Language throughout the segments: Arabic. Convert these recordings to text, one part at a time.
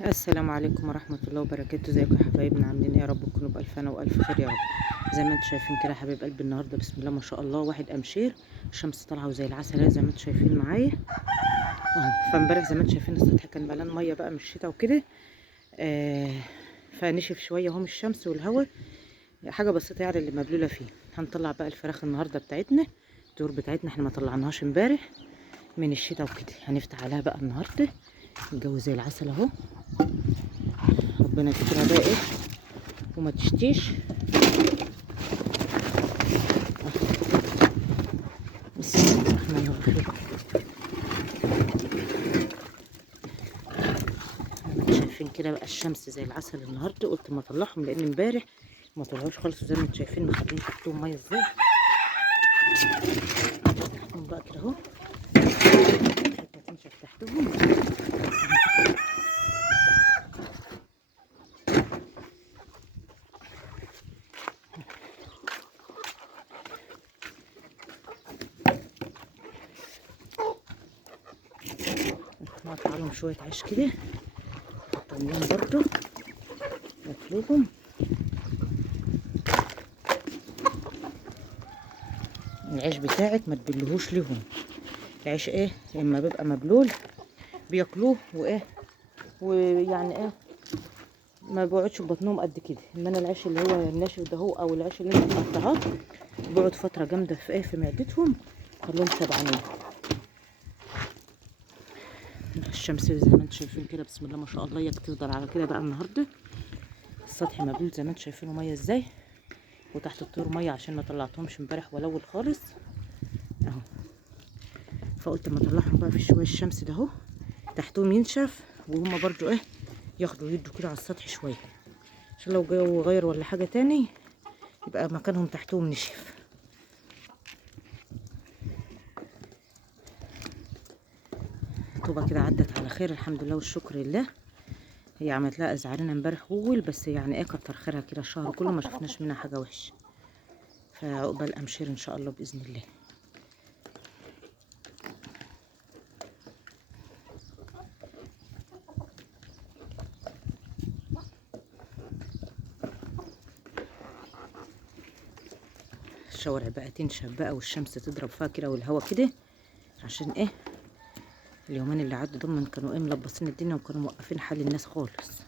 السلام عليكم ورحمة الله وبركاته. ازيكم يا حبايبنا؟ عاملين ايه؟ يا رب تكونوا بألف هنا وألف خير يا رب. زي ما انتم شايفين كده يا حبايب قلبي، النهارده بسم الله ما شاء الله واحد أمشير، الشمس طالعة وزي العسل اهي زي ما انتم شايفين معايا اهو. فامبارح زي ما انتم شايفين السطح كان مليان مية بقى من الشتا وكده، فنشف شوية اهو من الشمس والهواء، حاجة بسيطة يعني اللي مبلولة فيه. هنطلع بقى الفراخ النهارده بتاعتنا، الطيور بتاعتنا احنا ما طلعناهاش امبارح من الشتا وكده، هنفتح عليها بقى النهارده. الجو زي العسل اهو، ربنا يسترها بقى ايه وما تشتيش. بسم الله الرحمن الرحيم. انتوا شايفين كده بقى الشمس زي العسل النهارده، قلت ما اطلعهم لان امبارح ما طلعوش خالص، زي ما انتوا شايفين مخلين تحتهم ميه ازاي. تحتهم بقى كده اهو، الحته تنشف تحتهم. نقطع لهم شويه عيش كده نحطهم برضه ياكلوهم. العيش بتاعك ما تبلهوش ليهم، العيش ايه لما بيبقى مبلول بياكلوه وايه، ويعني ايه ما بيقعدش في بطنهم قد كده. انما العيش اللي هو الناشف ده هو او العيش اللي انت مقطعاه بيقعد فتره جامده في ايه في معدتهم، خلوهم شبعانين. الشمس زي ما انتم شايفين كده بسم الله ما شاء الله، ياك تفضل على كده بقى النهارده. السطح مبلول زي ما انتم شايفينه ميه ازاي، وتحت الطور ميه عشان ما طلعتهمش امبارح ولول خالص اهو. فقلت ما اطلعهم بقى في شويه الشمس ده اهو، تحتهم ينشف وهما برضو ايه ياخدوا يدوا كده على السطح شويه، عشان لو جو غير ولا حاجه تاني يبقى مكانهم تحتهم نشف. طوبة كده عدت على خير الحمد لله والشكر لله. هي عملت لها ازعارنا امبارح اول بس، يعني ايه كتر خيرها كده، الشهر كله ما شفناش منها حاجه وحشه، فعقبال امشير ان شاء الله باذن الله. الشوارع بقى تنشف بقى والشمس تضرب فيها كده والهوا كده، عشان ايه اليومين اللي عدوا دول كانوا ايه ملبسين الدنيا وكانوا موقفين حال الناس خالص.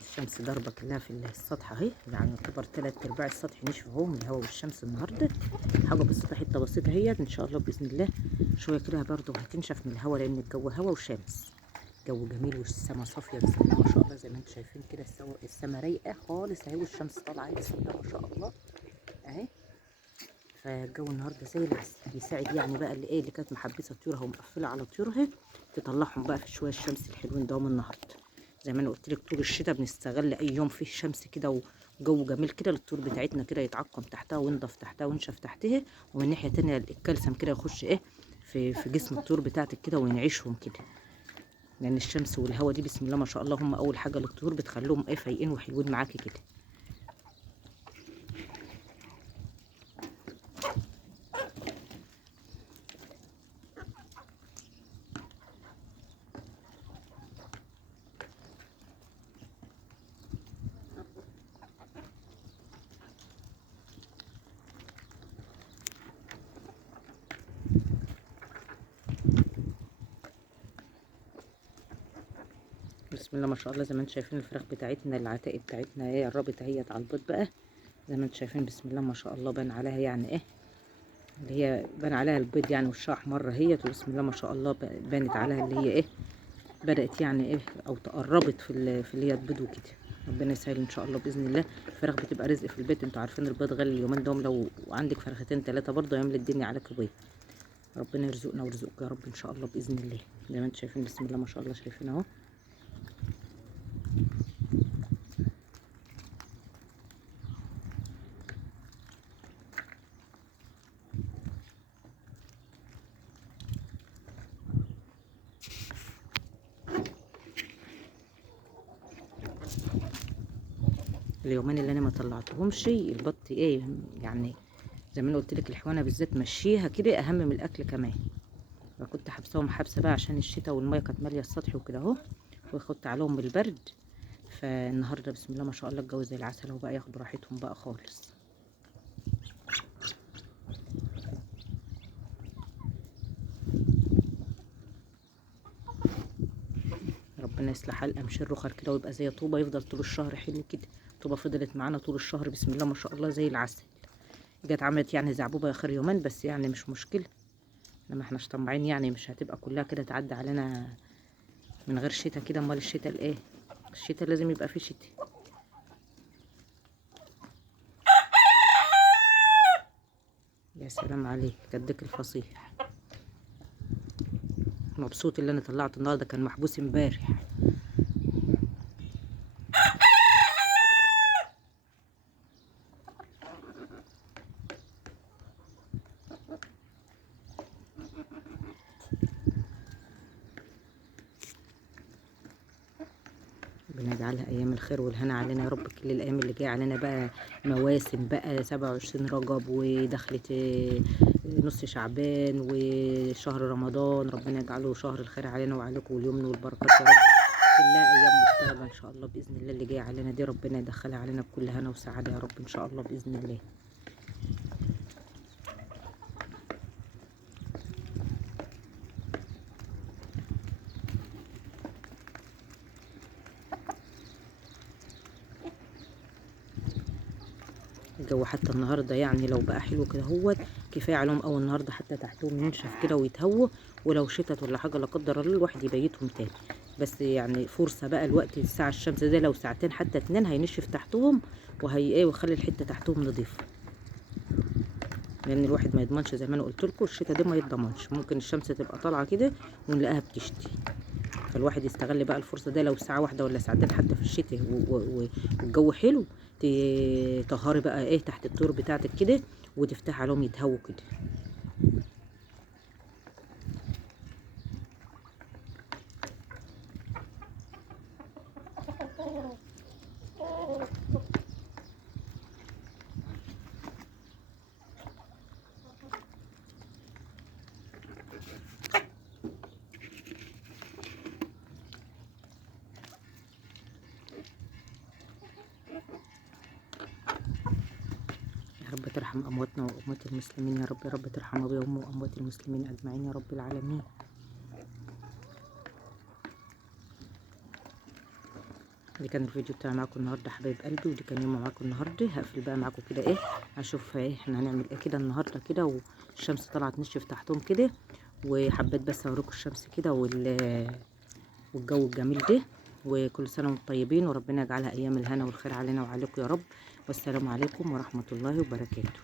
الشمس ضربة كلها في السطح اهي، يعني يعتبر 3/4 السطح نشف اهو من الهوا والشمس النهارده. حاجه بسيطه حته بسيطه اهي ان شاء الله باذن الله، شويه كده برضه هتنشف من الهوا لان الجو هوا وشمس، جو جميل والسما صافيه بسم الله ما شاء الله. زي ما انتم شايفين كده السما رايقه خالص اهي، والشمس طالعه اهي بسم الله ما شاء الله اهي. فالجو النهارده زي العسل، بيساعد يعني بقى اللي ايه اللي كانت محبسه طيورها ومقفله على طيورها تطلعهم بقى في شويه الشمس الحلوين دوم النهارده. زي ما انا قلت لك طول الشتاء بنستغل اي يوم فيه شمس كده وجو جميل كده للطيور بتاعتنا كده، يتعقم تحتها وينضف تحتها وينشف تحتها، ومن ناحيه تانيه الكالسيوم كده يخش ايه في جسم الطيور بتاعتك كده وينعشهم كده، لان الشمس والهواء دي بسم الله ما شاء الله هم اول حاجه للطيور بتخليهم ايه فايقين وحلوين معاكي كده. بسم الله ما شاء الله زي ما انتم شايفين الفراخ بتاعتنا العتاقي بتاعتنا ايه قربت اهيت على البيض بقى، زي ما انتم شايفين بسم الله ما شاء الله بان عليها يعني ايه اللي هي بان عليها البيض يعني وشها احمر اهيت، وبسم الله ما شاء الله بانت عليها اللي هي ايه بدات يعني ايه او تقربت في اللي هي البيض وكده. ربنا يسهل ان شاء الله باذن الله. الفراخ بتبقى رزق في البيت، انتوا عارفين البيض غالي اليومين دوم، لو عندك فرختين 3 برضه يعمل الدنيا عليك بيض. ربنا يرزقنا ويرزقك يا رب ان شاء الله باذن الله. زي ما انتم شايفين بسم الله ما شاء الله، شايفين اهو. اليومين اللي انا ما طلعتهمش البط ايه يعني، زي ما انا قلت لك الحوانه بالذات مشيها كده اهم من الاكل كمان. فكنت حابساهم حابسه بقى عشان الشتاء والميه كانت ماليه السطح وكده اهو، وخدت عليهم بالبرد. فالنهارده بسم الله ما شاء الله الجو زي العسل، وبقى ياخدوا راحتهم بقى خالص. ربنا يصلح حال امشير رخر كده ويبقى زي طوبه، يفضل طول الشهر حلو كده. طوبه فضلت معانا طول الشهر بسم الله ما شاء الله زي العسل. جت عملت يعني زعبوبه اخر يومين بس، يعني مش مشكله. لما احناش طماعين يعني مش هتبقى كلها كده تعدي علينا من غير شتاء كده. امال الشتاء الايه؟ الشتاء لازم يبقى فيه شتاء. يا سلام عليك قدك الفصيح. مبسوط اللي انا طلعته النهارده، كان محبوس امبارح. ربنا يجعلها ايام الخير والهنا علينا يا رب. كل الايام اللي جايه علينا بقى مواسم بقى 27 رجب ودخلت نص شعبان وشهر رمضان، ربنا يجعله شهر الخير علينا وعليكم واليمن والبركات يا رب. كلها ايام مختلفه ان شاء الله باذن الله. اللي جايه علينا دي ربنا يدخلها علينا بكل هنا وسعاده يا رب ان شاء الله باذن الله. الجو حتى النهارده يعني لو بقى حلو كده هو كفايه عليهم اول النهارده، حتى تحتهم ينشف كده ويتهووا. ولو شتت ولا حاجه لا قدر الله الواحد يبيتهم تاني. بس يعني فرصه بقى الوقت الساعه الشمس ده لو ساعتين حتى اتنين هينشف تحتهم، وهي ايه ويخلي الحته تحتهم نضيفه. لان الواحد ما يضمنش زي ما انا قلت لكم، الشتا ده ما يتضمنش، ممكن الشمس تبقى طالعه كده ونلاقيها بتشتي. فالواحد يستغل بقى الفرصه دي لو ساعه واحده ولا ساعتين حتى في الشتاء والجو حلو، تطهري بقى ايه تحت الطور بتاعتك كده وتفتح عليهم يتهووا كده. يا رب ترحم امواتنا واموات المسلمين يا رب. يا رب ترحم ابي وامي واموات المسلمين اجمعين يا رب العالمين. دي كان الفيديو بتاعي معاكم النهارده حبايب قلبي، ودي كان يوم معاكم النهارده. هقفل بقى معاكم كده ايه، هشوف ايه احنا هنعمل ايه كده النهارده كده، والشمس طلعت نشف تحتهم كده. وحبيت بس اوريكم الشمس كده والجو الجميل ده. وكل سنه وانتم طيبين، وربنا يجعلها ايام الهنا والخير علينا وعليكم يا رب. والسلام عليكم ورحمه الله وبركاته.